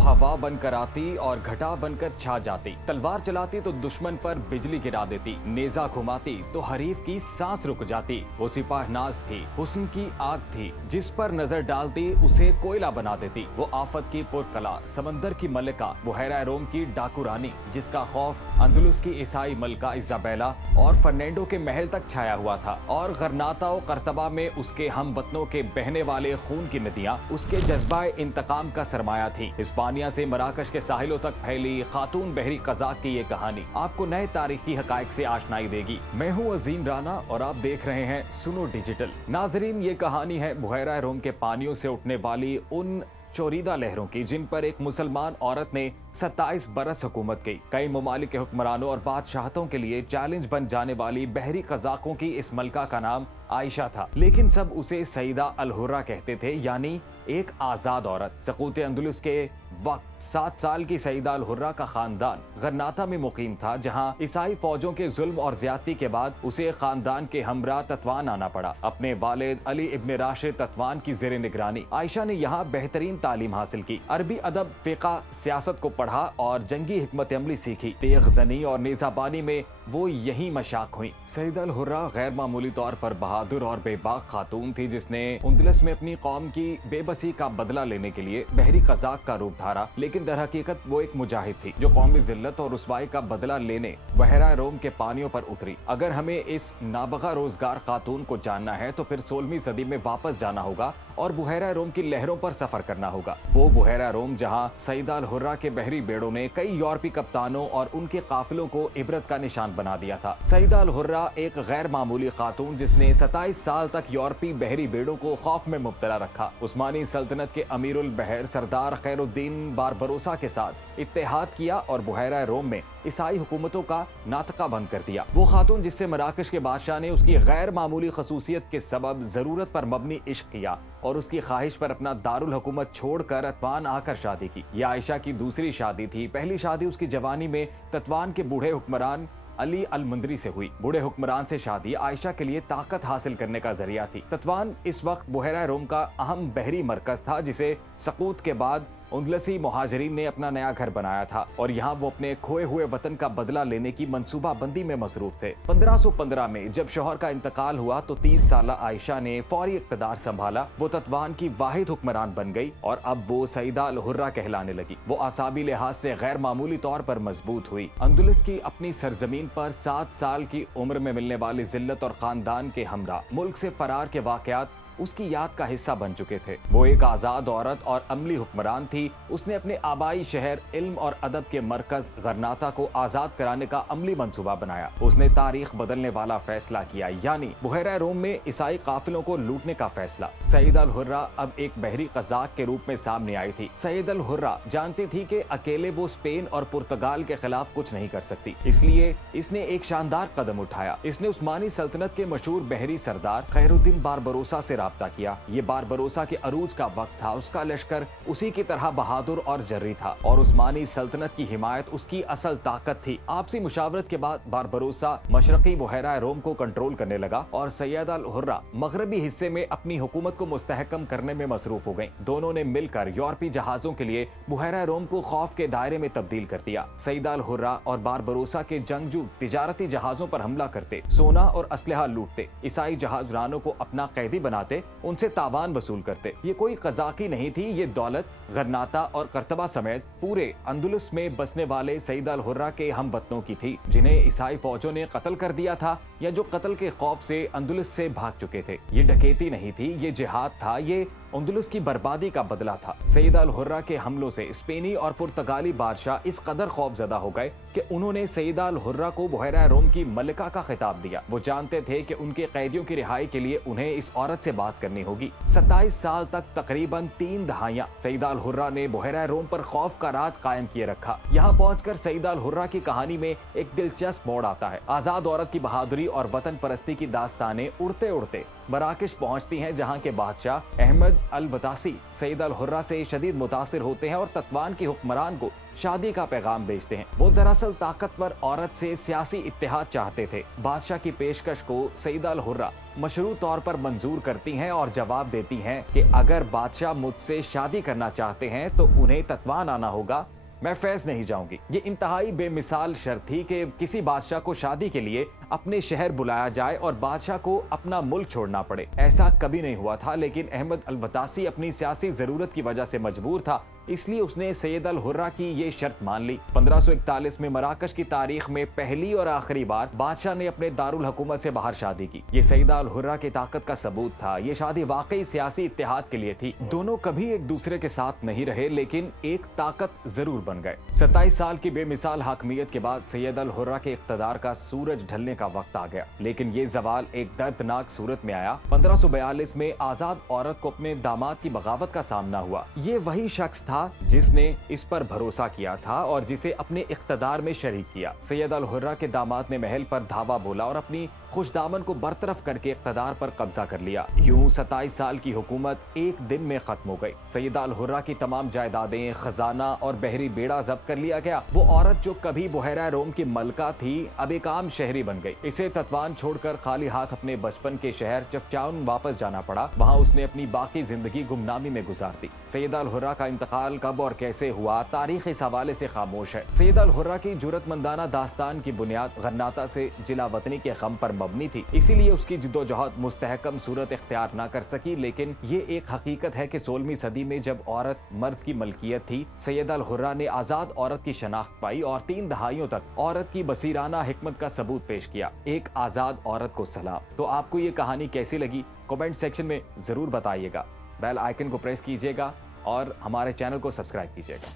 हवा बनकर आती और घटा बनकर छा जाती, तलवार चलाती तो दुश्मन पर बिजली गिरा देती, नेजा घुमाती तो हरीफ की सांस रुक जाती। वो सिपाहनाज थी, हुस्न की आग थी, जिस पर नजर डालती उसे कोयला बना देती। वो आफत की पुरकला, समंदर की मलिका, बुहैरा रोम की डाकू रानी, जिसका खौफ अंदलुस की ईसाई मलका इजाबेला और फर्नांडो के महल तक छाया हुआ था, और गरनाता और करतबा में उसके हम वतनों के बहने वाले खून की नदियां उसके जज्बा इंतकाम का सरमाया थी। हिस्पानिया से मराकश के साहिलों तक फैली खातून बहरी कज़ाक की ये कहानी आपको नए तारीखी हकायक से आशनाई देगी। मैं हूँ अजीम राना और आप देख रहे हैं सुनो डिजिटल। नाजरीन, ये कहानी है बुहैरा रोम के पानियों से उठने वाली उन चोरीदा लहरों की, जिन पर एक मुसलमान औरत ने 27 बरस हुकूमत की। कई ममालिक के हुक्मरानों और बादशाहतों के लिए चैलेंज बन जाने वाली बहरी कज़ाकों की इस मलका का नाम आयशा था, लेकिन सब उसे सईदा अल हुर्रा कहते थे, यानी एक आजाद औरत। सकूत अंदलुस के वक्त 7 साल की सईदा अल हुर्रा का खानदान गरनाता में मुकीम था, जहां ईसाई फौजों के जुल्म और ज्यादती के बाद उसे खानदान के हमरा तत्वान आना पड़ा। अपने वालिद अली इब्न राशिद तत्वान की ज़ेर निगरानी आयशा ने यहाँ बेहतरीन तालीम हासिल की, अरबी अदब, फ़िक़्ह, सियासत को पढ़ा और जंगी हिकमत अमली सीखी। तेग ज़नी और नेज़ाबानी में वो यही मशाक हुई। सईदा अल हुर्रा गैर मामूली तौर पर बहादुर और बेबाक खातून थी, जिसने अंदलुस में अपनी कौम की बेबसी का बदला लेने के लिए बहरी कज़ाक का रूप धारा, लेकिन दर हकीकत वो एक मुजाहिद थी जो कौमी जिल्लत और रुसवाई का बदला लेने बुहैरा रोम के पानियों पर उतरी। अगर हमें इस नाबगा रोजगार खातून को जानना है तो फिर 16वीं सदी में वापस जाना होगा और बुहैरा रोम की लहरों पर सफर करना होगा। वो बुहैरा रोम जहां सईदा अल हुर्रा के बहरी बेड़ों ने कई यूरोपी कप्तानों और उनके काफिलों को इबरत का निशान बना दिया था। सईदा अल हुर्रा एक गैर मामूली खातून जिसने 27 साल तक यूरोपी बहरी बेड़ों को खौफ में मुब्तला रखा। उस्मानी सल्तनत के अमीरुल बहर सरदार खैरुद्दीन बारबरोसा के साथ इत्तेहाद किया और बुहैरा रोम में ईसाई हुकूमतों का नातका बंद कर दिया। वो खातून जिससे मराकश के बादशाह ने उसकी गैर मामूली खसूसियत के सबब जरूरत पर मबनी इश्क किया और उसकी ख्वाहिश पर अपना दारुल हुकूमत छोड़कर तत्वान आकर शादी की। यह आयशा की दूसरी शादी थी। पहली शादी उसकी जवानी में तत्वान के बूढ़े हुक्मरान अली अल मुंदरी से हुई। बूढ़े हुक्मरान से शादी आयशा के लिए ताकत हासिल करने का जरिया थी। तत्वान इस वक्त बुहैरा रोम का अहम बहरी मरकज था, जिसे सकूत के बाद अंदलसी मुहाजिरीन ने अपना नया घर बनाया था और यहाँ वो अपने खोए हुए वतन का बदला लेने की मंसूबा बंदी में मसरूफ थे। 1515 में जब शौहर का इंतकाल हुआ तो 30 साला आयशा ने फौरी इक़्तिदार संभाला। वो तत्वान की वाहिद हुक्मरान बन गई और अब वो सईदा अल हुर्रा कहलाने लगी। वो आसाबी लिहाज से गैर मामूली तौर पर मजबूत हुई। अंदलुस की अपनी सरजमीन पर 7 साल की उम्र में मिलने वाली जिल्लत और खानदान के हमरा मुल्क से फरार के वाकयात उसकी याद का हिस्सा बन चुके थे। वो एक आजाद औरत और अमली हुक्मरान थी। उसने अपने आबाई शहर इल्म और अदब के मरकज गरनाता को आजाद कराने का अमली मंसूबा बनाया। उसने तारीख बदलने वाला फैसला किया, यानी बुहैरा रोम में ईसाई काफिलों को लूटने का फैसला। सईदा अल हुर्रा अब एक बहरी कज़ाक के रूप में सामने आई थी। सईदा अल हुर्रा जानती थी कि अकेले वो स्पेन और पुर्तगाल के खिलाफ कुछ नहीं कर सकती, इसलिए इसने एक शानदार कदम उठाया। इसने उस्मानी सल्तनत के मशहूर बहरी सरदार खैरुद्दीन बारबरोसा से राब्ता किया। ये बारबरोसा के अरूज का वक्त था। उसका लश्कर उसी की तरह बहादुर और जर्री था और उस्मानी सल्तनत की हिमायत उसकी असल ताकत थी। आपसी मुशावरत के बाद बारबरोसा मशरकी बुहैरा रोम को कंट्रोल करने लगा और सईदा अल हुर्रा मगरबी हिस्से में अपनी हुकूमत को मुस्तहकम करने में मसरूफ हो गई। दोनों ने मिलकर यूरोपी जहाजों के लिए बुहैरा रोम को खौफ के दायरे में तब्दील कर दिया। सईदा अल हुर्रा और बारबरोसा के जंगजू तिजारती जहाजों पर हमला करते, सोना और असलहा लूटते, ईसाई जहाजरानों को अपना कैदी बनाते, उनसे तावान वसूल करते। ये कोई कज़ाकी नहीं थी, ये दौलत गरनाता और करतबा समेत पूरे अंदलुस में बसने वाले सईदा अल हुर्रा के हम वतनों की थी, जिन्हें ईसाई फौजों ने कत्ल कर दिया था या जो कत्ल के खौफ से अंदलुस से भाग चुके थे। ये डकैती नहीं थी, ये जिहाद था, ये अंदलुस की बर्बादी का बदला था। सईदा अल हुर्रा के हमलों से स्पेनी और पुर्तगाली बादशाह इस कदर खौफजदा हो गए कि उन्होंने सईदा अल हुर्रा को बुहैरा रोम की मलिका का खिताब दिया। वो जानते थे कि उनके कैदियों की रिहाई के लिए उन्हें इस औरत से बात करनी होगी। 27 साल तक तकरीबन 3 दहाइयां सईदा अल हुर्रा ने बुहैरा रोम पर खौफ का राज कायम किए रखा। यहाँ पहुंचकर सईदा अल हुर्रा की कहानी में एक दिलचस्प मोड़ आता है। आजाद औरत की बहादुरी और वतन परस्ती की दास्तानें उड़ते उड़ते मराकश पहुंचती हैं, जहां के बादशाह अहमद अल वतासी सईद अल हुर्रा से शदीद मुतासिर होते हैं और तत्वान की हुक्मरान को शादी का पैगाम भेजते हैं। वो दरअसल ताकतवर औरत से सियासी इत्तेहाद चाहते थे। बादशाह की पेशकश को सईद अल हुर्रा मशरूत तौर पर मंजूर करती हैं और जवाब देती हैं कि अगर बादशाह मुझसे शादी करना चाहते हैं तो उन्हें तत्वान आना होगा, मैं फैज नहीं जाऊंगी। ये इंतहाई बेमिसाल शर्त थी कि किसी बादशाह को शादी के लिए अपने शहर बुलाया जाए और बादशाह को अपना मुल्क छोड़ना पड़े। ऐसा कभी नहीं हुआ था, लेकिन अहमद अल वतासी अपनी सियासी जरूरत की वजह से मजबूर था, इसलिए उसने सैयद अल हुर्रा की ये शर्त मान ली। 1541 में मराकश की तारीख में पहली और आखिरी बार बादशाह ने अपने दारुल हुकूमत से बाहर शादी की। ये सैयद अल हुर्रा की ताकत का सबूत था। ये शादी वाकई सियासी इत्तेहाद के लिए थी। दोनों कभी एक दूसरे के साथ नहीं रहे, लेकिन एक ताकत जरूर बन गए। 27 साल की बेमिसाल हाकमियत के बाद सैयद अल हुर्रा के इख्तदार का सूरज ढलने का वक्त आ गया, लेकिन ये जवाल एक दर्दनाक सूरत में आया। 1542 में आजाद औरत को अपने दामाद की बगावत का सामना हुआ। ये वही शख्स था जिसने इस पर भरोसा किया था और जिसे अपने इख्तदार में शरीक किया। सैयद अल हुर्रा के दामाद ने महल पर धावा बोला और अपनी खुशदामन को बरतरफ करके इख्तदार पर कब्जा कर लिया। यूं 27 साल की हुकूमत एक दिन में खत्म हो गई। सैयद अल हुर्रा की तमाम जायदादें, खजाना और बहरी बेड़ा जब्त कर लिया गया। वो औरत जो कभी बुहैरा रोम की मलका थी, अब एक आम शहरी बन गई। इसे तत्वान छोड़कर खाली हाथ अपने बचपन के शहर चफचाउन वापस जाना पड़ा। वहाँ उसने अपनी बाकी जिंदगी गुमनामी में गुजार दी। सैयद अल हुर्रा का इंतकाल कब और कैसे हुआ, तारीख इस हवाले से खामोश है। सैयद अल हुर्रा की जुर्रतमंदाना दास्तान की बुनियाद गन्नाता से जिला वतनी के गम पर मबनी थी, इसीलिए उसकी जिद्दोजहद मुस्तहकम सूरत इख्तियार न कर सकी। लेकिन ये एक हकीकत है कि 16वीं सदी में जब औरत मर्द की मलकियत थी, सैयद अल हुर्रा ने आजाद औरत की शनाख्त पाई और 3 दहाइयों तक औरत की बसीराना हिकमत का सबूत पेश किया। एक आजाद औरत को सलाम। तो आपको ये कहानी कैसी लगी, कमेंट सेक्शन में जरूर बताइएगा। बेल आइकन को प्रेस कीजिएगा और हमारे चैनल को सब्सक्राइब कीजिएगा।